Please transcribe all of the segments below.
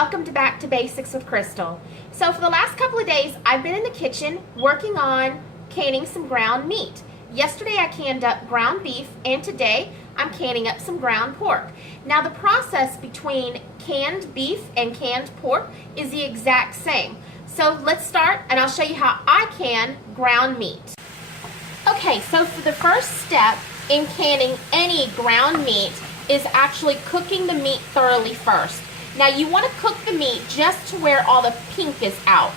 welcome back to Basics with Crystal. So for the last couple of days, I've been in the kitchen working on canning some ground meat. Yesterday I canned up ground beef, and today I'm canning up some ground pork. Now the process between canned beef and canned pork is the exact same. So let's start and I'll show you how I can ground meat. Okay, so for the first step in canning any ground meat is actually cooking the meat thoroughly first. Now you want to cook the meat just to where all the pink is out.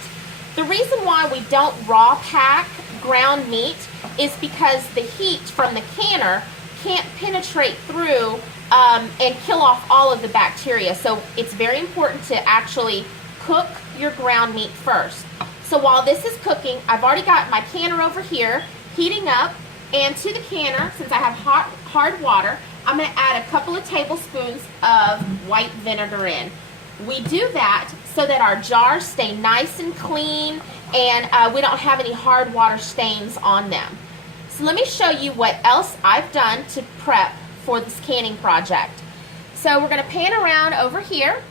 The reason why we don't raw pack ground meat is because the heat from the canner can't penetrate through and kill off all of the bacteria. So it's very important to actually cook your ground meat first. So while this is cooking, I've already got my canner over here heating up, and to the canner, since I have hard water, I'm going to add a couple of tablespoons of white vinegar in. We do that so that our jars stay nice and clean and we don't have any hard water stains on them. So let me show you what else I've done to prep for this canning project. So we're going to pan around over here,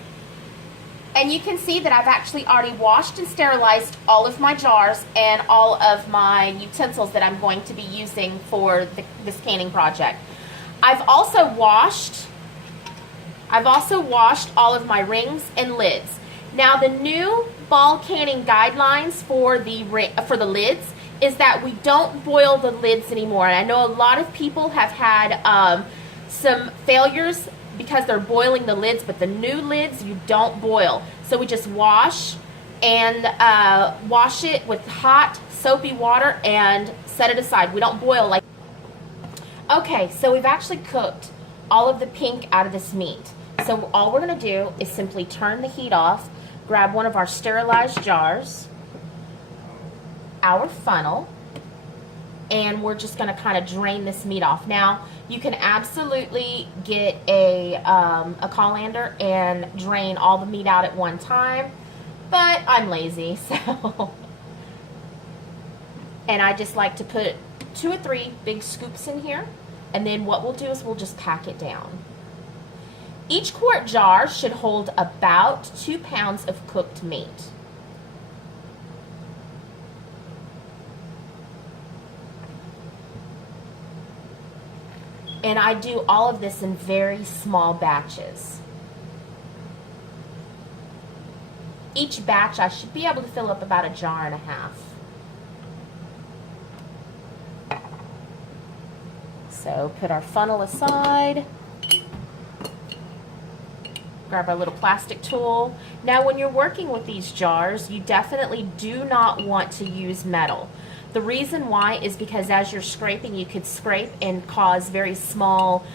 and you can see that I've actually already washed and sterilized all of my jars and all of my utensils that I'm going to be using for this canning project. I've also washed all of my rings and lids. Now the new ball canning guidelines for the lids is that we don't boil the lids anymore. And I know a lot of people have had some failures because they're boiling the lids, but the new lids you don't boil. So we just wash it with hot soapy water and set it aside. We don't boil like. Okay, so we've actually cooked all of the pink out of this meat. So all we're going to do is simply turn the heat off, grab one of our sterilized jars, our funnel, and we're just going to kind of drain this meat off. Now, you can absolutely get a colander and drain all the meat out at one time, but I'm lazy, so. And I just like to put 2 or 3 big scoops in here, and then what we'll do is we'll just pack it down. Each quart jar should hold about 2 pounds of cooked meat. And I do all of this in very small batches. Each batch I should be able to fill up about 1.5 jars. So put our funnel aside, grab our little plastic tool. Now when you're working with these jars, you definitely do not want to use metal. The reason why is because as you're scraping, you could scrape and cause very small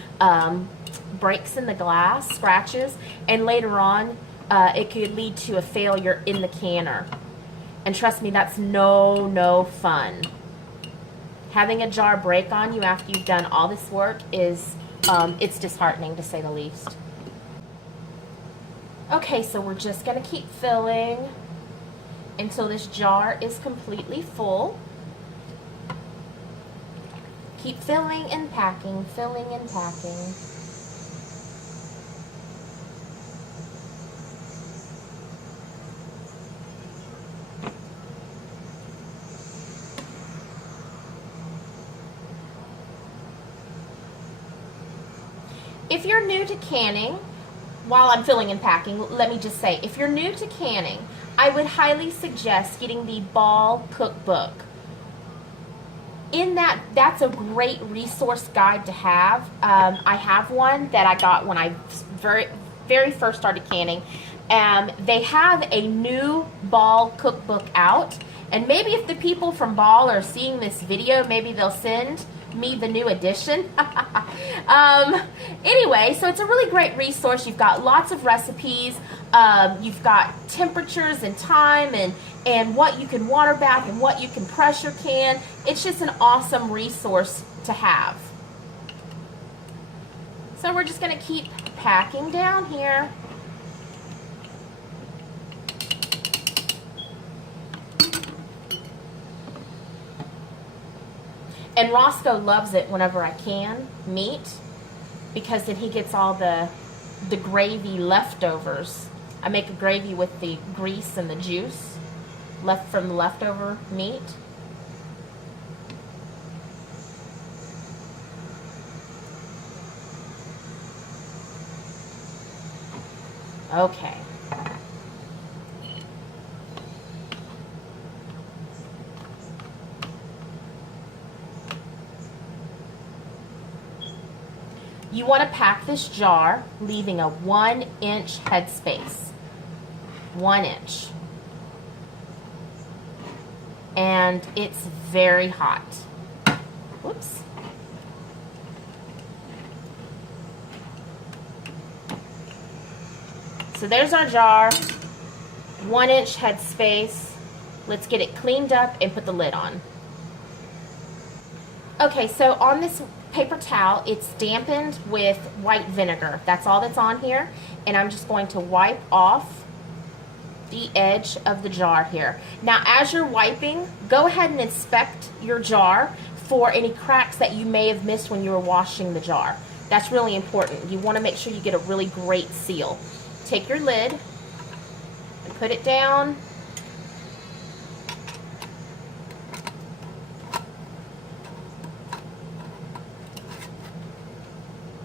breaks in the glass, scratches, and later on it could lead to a failure in the canner. And trust me, that's no fun. Having a jar break on you after you've done all this work is, it's disheartening to say the least. Okay, so we're just going to keep filling until this jar is completely full. Keep filling and packing, filling and packing. If you're new to canning, while I'm filling and packing, let me just say, if you're new to canning, I would highly suggest getting the Ball Cookbook. In that's a great resource guide to have. I have one that I got when I very first started canning. They have a new Ball Cookbook out, and maybe if the people from Ball are seeing this video, maybe they'll send me the new edition. Anyway, so it's a really great resource. You've got lots of recipes. You've got temperatures and time and what you can water bath and what you can pressure can. It's just an awesome resource to have. So we're just going to keep packing down here. And Roscoe loves it whenever I can meat, because then he gets all the gravy leftovers. I make a gravy with the grease and the juice left from the leftover meat. Okay. You want to pack this jar, leaving a 1-inch headspace. 1 inch. And it's very hot. Whoops. So there's our jar, 1-inch headspace. Let's get it cleaned up and put the lid on. Okay, so on this paper towel, it's dampened with white vinegar. That's all that's on here. And I'm just going to wipe off the edge of the jar here. Now, as you're wiping, go ahead and inspect your jar for any cracks that you may have missed when you were washing the jar. That's really important. You want to make sure you get a really great seal. Take your lid and put it down.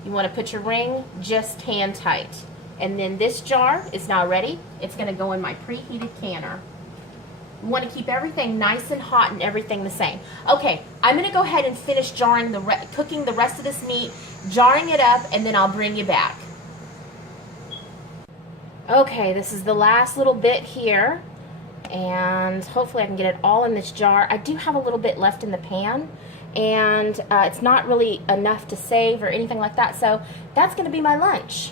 You want to put your ring just hand tight. And then this jar is now ready. It's going to go in my preheated canner. You want to keep everything nice and hot and everything the same. Okay, I'm going to go ahead and finish cooking the rest of this meat, jarring it up, and then I'll bring you back. Okay, this is the last little bit here, and hopefully I can get it all in this jar. I do have a little bit left in the pan, and it's not really enough to save or anything like that, so that's going to be my lunch.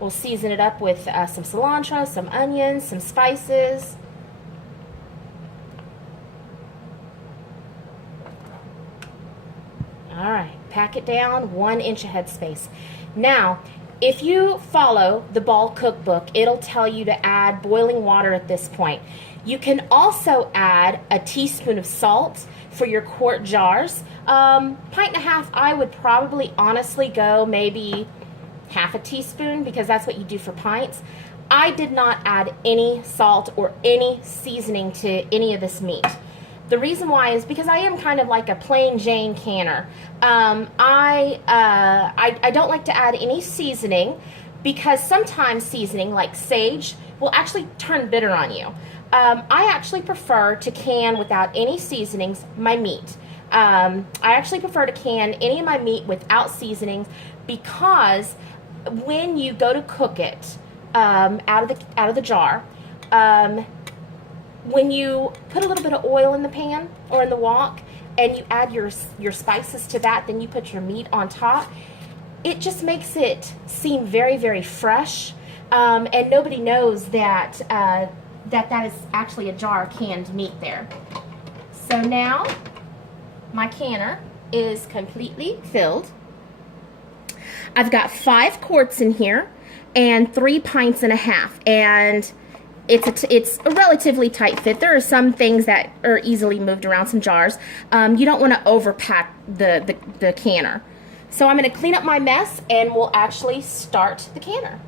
We'll season it up with some cilantro, some onions, some spices. All right, pack it down, 1 inch of headspace. Now, if you follow the Ball Cookbook, it'll tell you to add boiling water at this point. You can also add a teaspoon of salt for your quart jars. Pint and a half, I would probably honestly go maybe half a teaspoon, because that's what you do for pints. I did not add any salt or any seasoning to any of this meat. The reason why is because I am kind of like a plain Jane canner. I don't like to add any seasoning, because sometimes seasoning, like sage, will actually turn bitter on you. I actually prefer to can without any seasonings my meat. I actually prefer to can any of my meat without seasonings, because when you go to cook it out of the jar, when you put a little bit of oil in the pan or in the wok and you add your spices to that, then you put your meat on top, it just makes it seem very, very fresh, and nobody knows that that is actually a jar of canned meat there. So now my canner is completely filled. I've got 5 quarts in here and 3 pints and a half, and it's a relatively tight fit. There are some things that are easily moved around, some jars. You don't want to overpack the canner. So I'm going to clean up my mess, and we'll actually start the canner.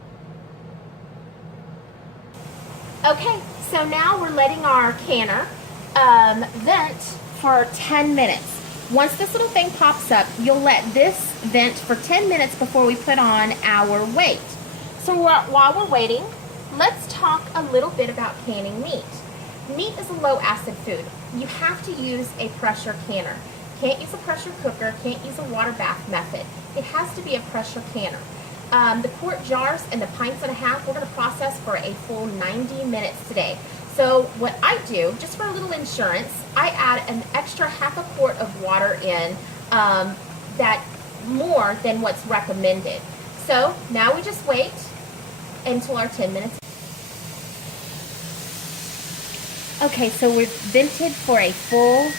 Okay, so now we're letting our canner vent for 10 minutes. Once this little thing pops up, you'll let this vent for 10 minutes before we put on our weight. So while we're waiting, let's talk a little bit about canning meat. Meat is a low acid food. You have to use a pressure canner. Can't use a pressure cooker, can't use a water bath method. It has to be a pressure canner. The quart jars and the pints and a half, we're going to process for a full 90 minutes today. So what I do, just for a little insurance, I add an extra half a quart of water in, that more than what's recommended. So now we just wait until our 10 minutes. Okay, so we've vented for a full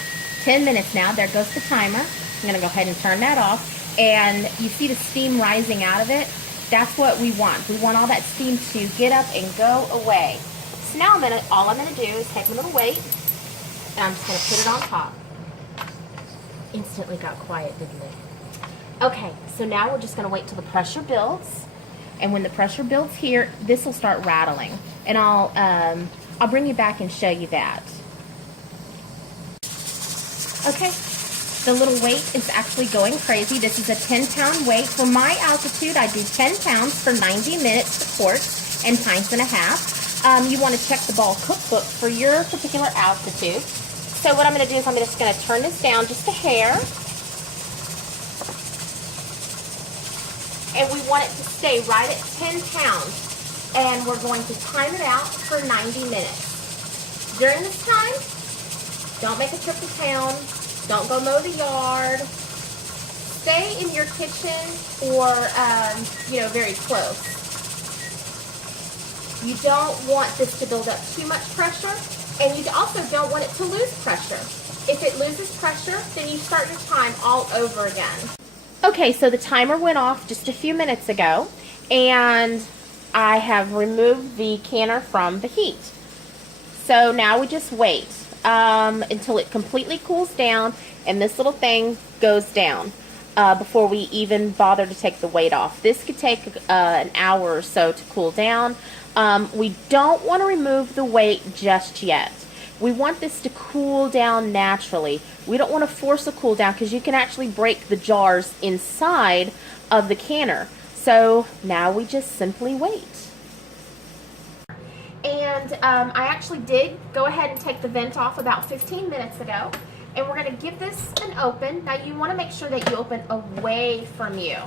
10 minutes now. There goes the timer. I'm going to go ahead and turn that off. And you see the steam rising out of it? That's what we want. We want all that steam to get up and go away. So now all I'm going to do is take a little weight, and I'm just going to put it on top. Instantly got quiet, didn't it? Okay, so now we're just going to wait till the pressure builds. And when the pressure builds here, this will start rattling. And I'll bring you back and show you that. Okay, the little weight is actually going crazy. This is a 10-pound weight. For my altitude, I do 10 pounds for 90 minutes of quarts and pints and a half. You want to check the ball cookbook for your particular altitude. So what I'm going to do is I'm just going to turn this down just a hair. And we want it to stay right at 10 pounds. And we're going to time it out for 90 minutes. During this time, don't make a trip to town. Don't go mow the yard. Stay in your kitchen or, very close. You don't want this to build up too much pressure, and you also don't want it to lose pressure. If it loses pressure, then you start your time all over again. Okay, so the timer went off just a few minutes ago, and I have removed the canner from the heat. So now we just wait until it completely cools down and this little thing goes down before we even bother to take the weight off. This could take an hour or so to cool down. We don't want to remove the weight just yet. We want this to cool down naturally. We don't want to force a cool down because you can actually break the jars inside of the canner. So now we just simply wait. And I actually did go ahead and take the vent off about 15 minutes ago. And we're going to give this an open. Now you want to make sure that you open away from you.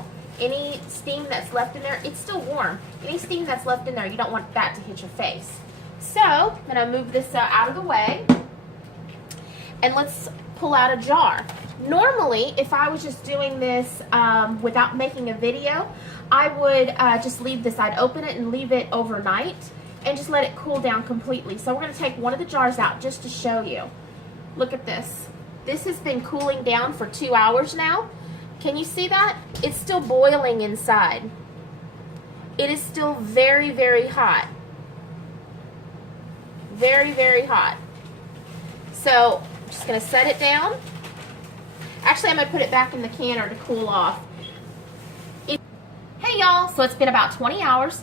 Any steam that's left in there, it's still warm. Any steam that's left in there, you don't want that to hit your face. So I'm going to move this out of the way. And let's pull out a jar. Normally, if I was just doing this without making a video, I would just leave this. I'd open it and leave it overnight and just let it cool down completely. So we're going to take one of the jars out just to show you. Look at this. This has been cooling down for 2 hours now. Can you see that? It's still boiling inside. It is still very, very hot. Very, very hot. So I'm just going to set it down. Actually, I'm going to put it back in the canner to cool off. Hey y'all, so it's been about 20 hours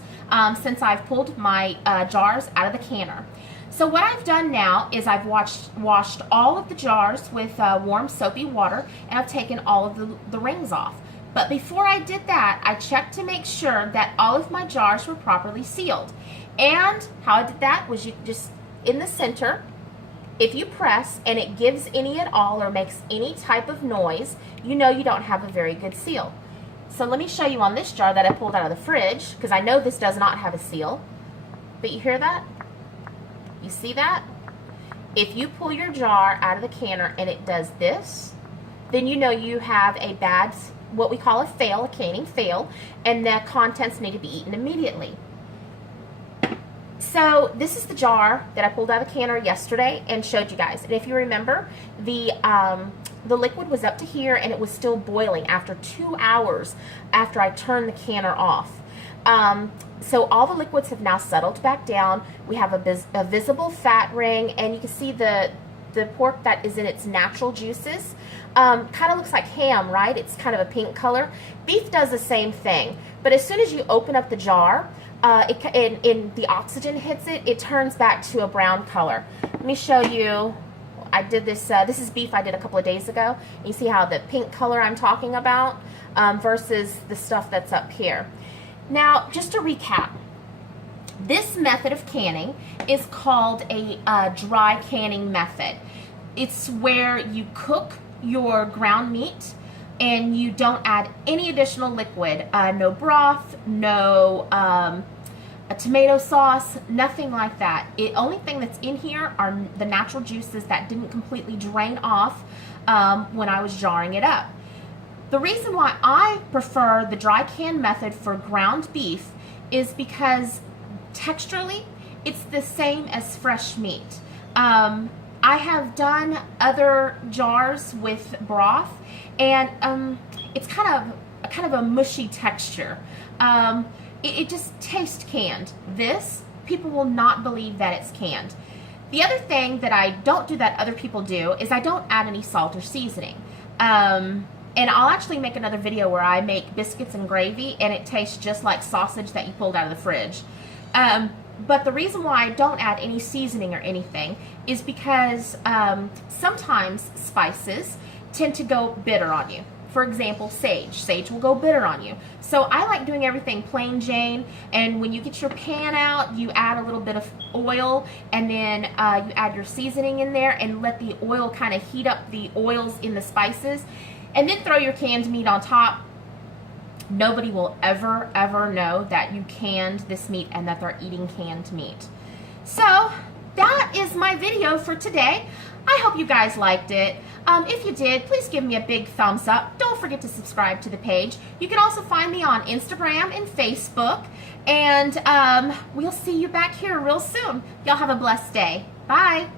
since I've pulled my jars out of the canner. So what I've done now is I've washed all of the jars with warm soapy water, and I've taken all of the rings off. But before I did that, I checked to make sure that all of my jars were properly sealed. And how I did that was you just, in the center, if you press and it gives any at all or makes any type of noise, you know you don't have a very good seal. So let me show you on this jar that I pulled out of the fridge, because I know this does not have a seal. But you hear that? You see that? If you pull your jar out of the canner and it does this, then you know you have a bad, what we call a fail, a canning fail, and the contents need to be eaten immediately. So this is the jar that I pulled out of the canner yesterday and showed you guys. And if you remember, the liquid was up to here and it was still boiling after 2 hours after I turned the canner off. So all the liquids have now settled back down. We have a visible fat ring, and you can see the pork that is in its natural juices. Kind of looks like ham, right? It's kind of a pink color. Beef does the same thing, but as soon as you open up the jar, and the oxygen hits it, it turns back to a brown color. Let me show you. I did this, this is beef I did a couple of days ago. You see how the pink color I'm talking about versus the stuff that's up here. Now, just to recap, this method of canning is called a dry canning method. It's where you cook your ground meat and you don't add any additional liquid, no broth, no a tomato sauce, nothing like that. The only thing that's in here are the natural juices that didn't completely drain off when I was jarring it up. The reason why I prefer the dry can method for ground beef is because texturally it's the same as fresh meat. I have done other jars with broth, and it's kind of a mushy texture. It just tastes canned. This, people will not believe that it's canned. The other thing that I don't do that other people do is I don't add any salt or seasoning. And I'll actually make another video where I make biscuits and gravy, and it tastes just like sausage that you pulled out of the fridge. But the reason why I don't add any seasoning or anything is because sometimes spices tend to go bitter on you. For example, sage. Sage will go bitter on you. So I like doing everything plain Jane, and when you get your pan out, you add a little bit of oil, and then you add your seasoning in there and let the oil kind of heat up the oils in the spices, and then throw your canned meat on top. Nobody will ever, ever know that you canned this meat and that they're eating canned meat. So that is my video for today. I hope you guys liked it. If you did, please give me a big thumbs up. Don't forget to subscribe to the page. You can also find me on Instagram and Facebook. And we'll see you back here real soon. Y'all have a blessed day. Bye.